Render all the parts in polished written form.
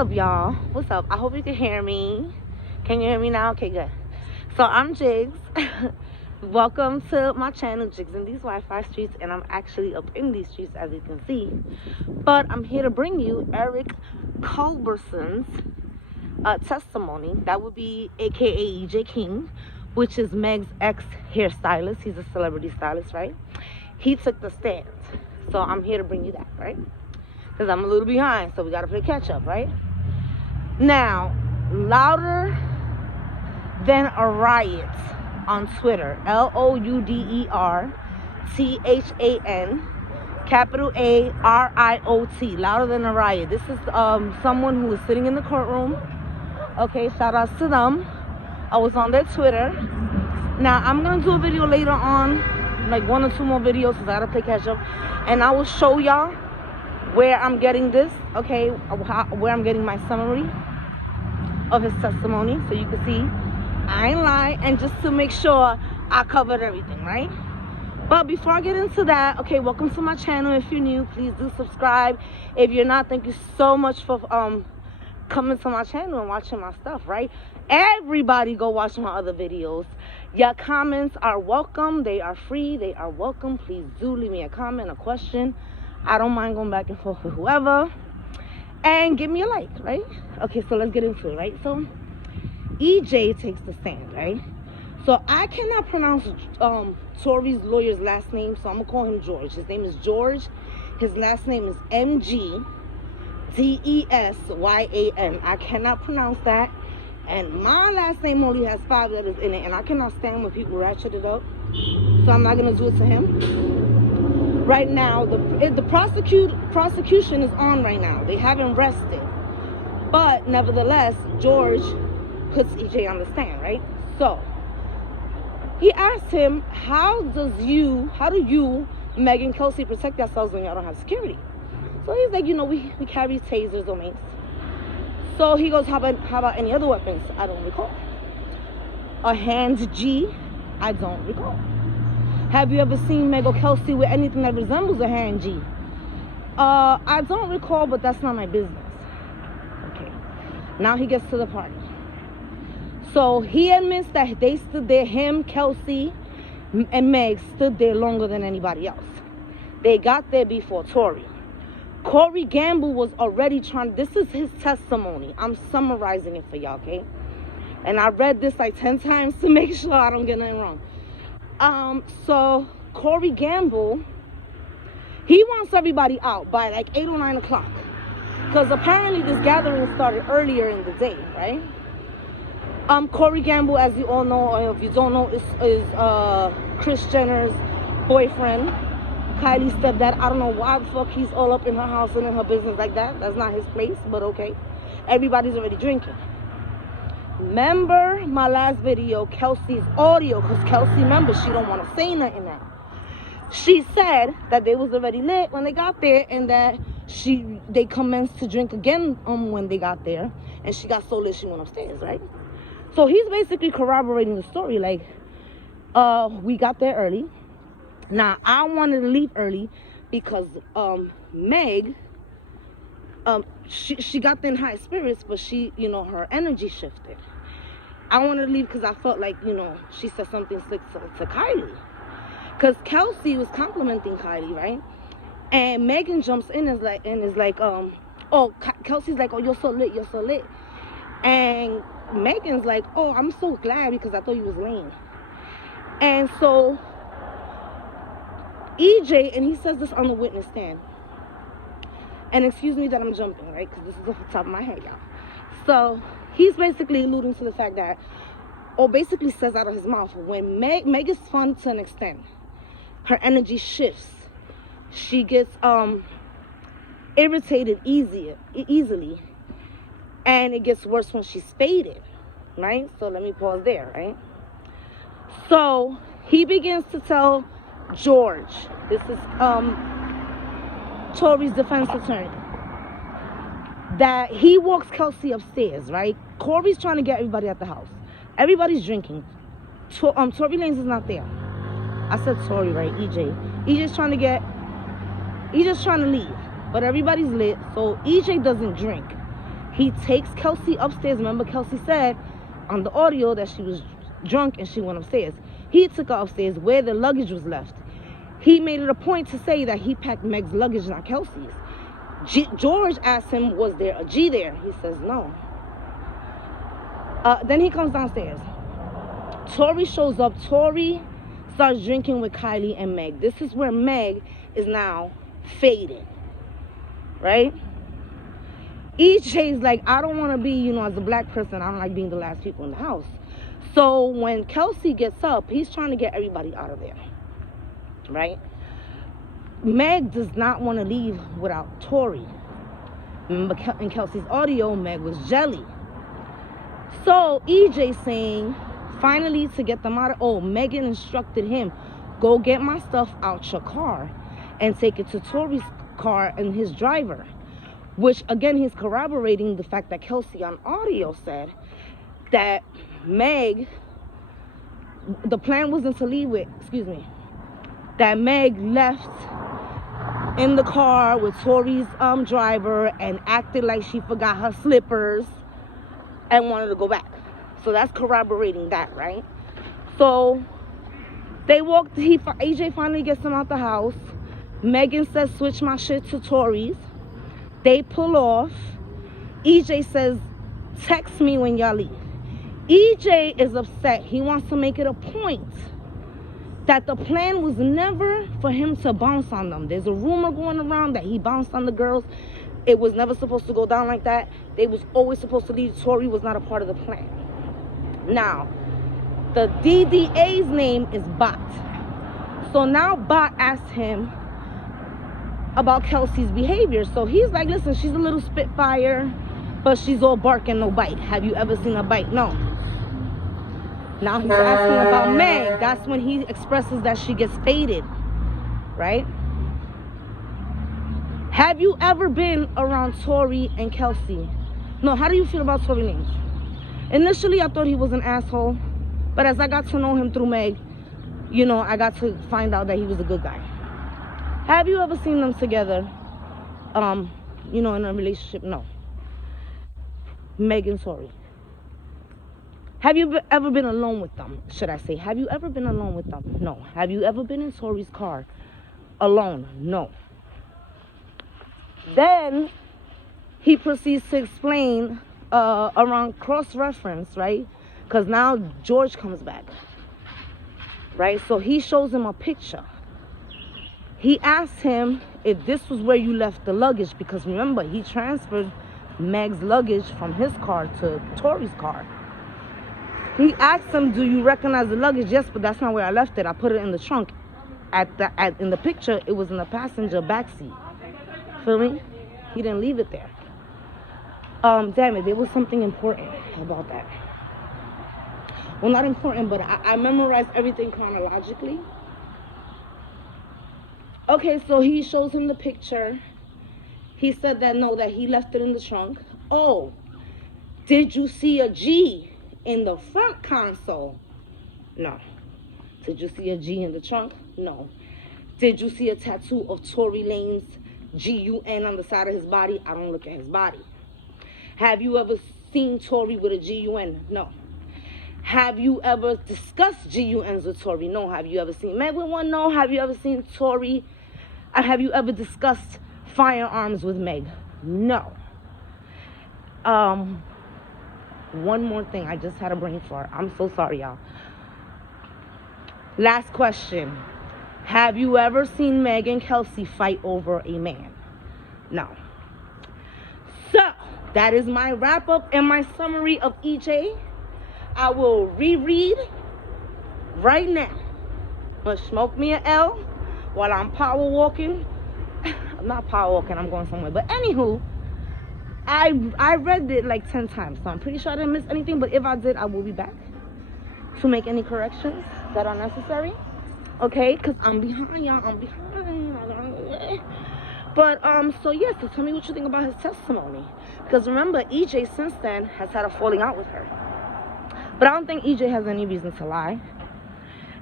up, y'all? What's up? I hope you can hear me. Can you hear me now? Okay, good. So I'm Jigs. Welcome to my channel, Jigs in these Wi-Fi streets, and I'm actually up in these streets, as you can see. But I'm here to bring you Eric Culberson's testimony. That would be aka EJ King, which is Meg's ex-hairstylist. He's a celebrity stylist, right? He took the stand. So I'm here to bring you that, right? Because I'm a little behind, so we got to play catch up, right? Now, louder than a riot on Twitter. LOUDERTHAN, capital ARIOT. Louder than a riot. This is someone who is sitting in the courtroom. Okay, shout outs to them. I was on their Twitter. Now, I'm going to do a video later on, like 1 or 2 more videos, because I got to play catch up. And I will show y'all where I'm getting this, okay, where I'm getting my summary of his testimony, so you can see I ain't lying, and just to make sure I covered everything, right? But before I get into that, okay, welcome to my channel. If you're new, please do subscribe. If you're not, thank you so much for coming to my channel and watching my stuff, right? Everybody go watch my other videos. Your comments are welcome. They are free. They are welcome. Please do leave me a comment, a question. I don't mind going back and forth with whoever. And give me a like, right? Okay, so let's get into it, right? So, EJ takes the stand, right? So, I cannot pronounce Tory's lawyer's last name, so I'm going to call him George. His name is George. His last name is MGDESYAN. I cannot pronounce that. And my last name only has 5 letters in it, and I cannot stand when people ratchet it up. So, I'm not going to do it to him. Right now, the prosecution is on right now. They haven't rested. But nevertheless, George puts EJ on the stand, right? So, he asked him, how do you, Meg and Kelsey, protect yourselves when y'all don't have security? So he's like, you know, we carry tasers or mace. So he goes, how about any other weapons? I don't recall. A hand G? I don't recall. Have you ever seen Meg or Kelsey with anything that resembles a hand G? I don't recall, but that's not my business. Okay. Now he gets to the party. So he admits that they stood there, him, Kelsey, and Meg stood there longer than anybody else. They got there before Tory. Corey Gamble was already trying. This is his testimony. I'm summarizing it for y'all, okay? And I read this like 10 times to make sure I don't get nothing wrong. So Corey Gamble, he wants everybody out by like 8 or 9 o'clock, because apparently this gathering started earlier in the day, right? Corey Gamble, as you all know, or if you don't know, is Kris Jenner's boyfriend, Kylie's stepdad. I don't know why the fuck he's all up in her house and in her business like that. That's not his place, but okay. Everybody's already drinking. Remember my last video, Kelsey's audio, because Kelsey, remember, she don't want to say nothing now. She said that they was already lit when they got there, and that they commenced to drink again when they got there, and she got so lit she went upstairs, right? So he's basically corroborating the story, like, we got there early. Now, I wanted to leave early because Meg, she got there in high spirits, but she, you know, her energy shifted. I wanted to leave because I felt like, you know, she said something slick to Kylie. Because Kelsey was complimenting Kylie, right? And Megan jumps in and is like, oh, Kelsey's like, oh, you're so lit, you're so lit. And Megan's like, oh, I'm so glad because I thought you was lame. And so EJ, and he says this on the witness stand. And excuse me that I'm jumping, right? Because this is off the top of my head, y'all. So he's basically alluding to the fact that, or basically says out of his mouth, when Meg is fun to an extent, her energy shifts. She gets irritated easily. And it gets worse when she's faded, right? So let me pause there, right? So he begins to tell George, this is Tory's defense attorney, that he walks Kelsey upstairs, right? Corey's trying to get everybody at the house. Everybody's drinking. Tory Lanez is not there. I said Tory, right? EJ. EJ's trying to leave. But everybody's lit, so EJ doesn't drink. He takes Kelsey upstairs. Remember, Kelsey said on the audio that she was drunk and she went upstairs. He took her upstairs where the luggage was left. He made it a point to say that he packed Meg's luggage, not Kelsey's. George asked him, was there a G there? He says no. Then he comes downstairs. Tori shows up. Tori starts drinking with Kylie and Meg. This is where Meg is now fading, right? EJ's like, I don't want to be, you know, as a black person, I don't like being the last people in the house. So when Kelsey gets up, he's trying to get everybody out of there, right? Meg does not want to leave without Tori. Remember, in Kelsey's audio, Meg was jelly. So EJ saying, finally, to get them out of, oh, Megan instructed him, go get my stuff out your car and take it to Tori's car and his driver. Which, again, he's corroborating the fact that Kelsey on audio said that Meg, the plan wasn't to leave with, that Meg left in the car with Tori's driver and acted like she forgot her slippers and wanted to go back. So that's corroborating that, right? So they walked, AJ finally gets them out the house. Megan says, switch my shit to Tori's. They pull off. EJ says, text me when y'all leave. EJ is upset. He wants to make it a point that the plan was never for him to bounce on them. There's a rumor going around that he bounced on the girls. It was never supposed to go down like that. They was always supposed to leave. Tori was not a part of the plan. Now, the DDA's name is Bot. So now Bot asked him about Kelsey's behavior. So he's like, listen, she's a little spitfire, but she's all bark and no bite. Have you ever seen her bite? No. Now he's asking about Meg. That's when he expresses that she gets faded, right? Have you ever been around Tori and Kelsey? No, how do you feel about Tory Lanez? Initially, I thought he was an asshole, but as I got to know him through Meg, you know, I got to find out that he was a good guy. Have you ever seen them together, you know, in a relationship? No. Meg and Tori. Have you ever been alone with them? Should I say, have you ever been alone with them? No. Have you ever been in Tori's car alone? No. Then he proceeds to explain around cross-reference, right? Because now George comes back, right? So he shows him a picture. He asks him if this was where you left the luggage, because remember, he transferred Meg's luggage from his car to Tori's car. He asked him, do you recognize the luggage? Yes, but that's not where I left it. I put it in the trunk. In the picture, it was in the passenger backseat. Feel me? He didn't leave it there. Damn it, there was something important about that. Well, not important, but I memorized everything chronologically. Okay, so he shows him the picture. He said that, no, that he left it in the trunk. Oh, did you see a G in the front console? No. Did you see a G in the trunk? No. Did you see a tattoo of Tory Lanez G-U-N on the side of his body? I don't look at his body. Have you ever seen Tory with a G-U-N? No. Have you ever discussed G-U-Ns with Tory? No. Have you ever seen Meg with one? No. Have you ever seen Tory? Have you ever discussed firearms with Meg? No. One more thing. I just had a brain fart. I'm so sorry, y'all. Last question. Have you ever seen Meg and Kelsey fight over a man? No. So, that is my wrap-up and my summary of EJ. I will reread right now. I'm going to smoke me an L while I'm power walking. I'm not power walking, I'm going somewhere. But anywho, I read it like 10 times, so I'm pretty sure I didn't miss anything. But if I did, I will be back to make any corrections that are necessary. Okay, because I'm behind, y'all. I'm behind. But, so yes, so tell me what you think about his testimony. Because remember, EJ since then has had a falling out with her. But I don't think EJ has any reason to lie.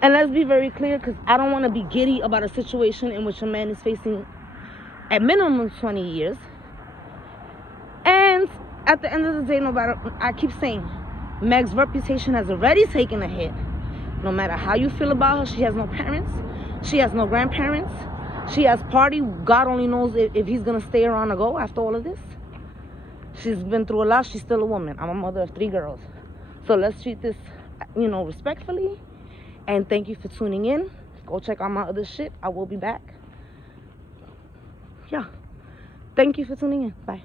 And let's be very clear, because I don't want to be giddy about a situation in which a man is facing at minimum 20 years. And at the end of the day, no matter, I keep saying, Meg's reputation has already taken a hit. No matter how you feel about her, she has no parents. She has no grandparents. She has party. God only knows if he's going to stay around or go after all of this. She's been through a lot. She's still a woman. I'm a mother of 3 girls. So let's treat this, you know, respectfully. And thank you for tuning in. Go check out my other shit. I will be back. Yeah. Thank you for tuning in. Bye.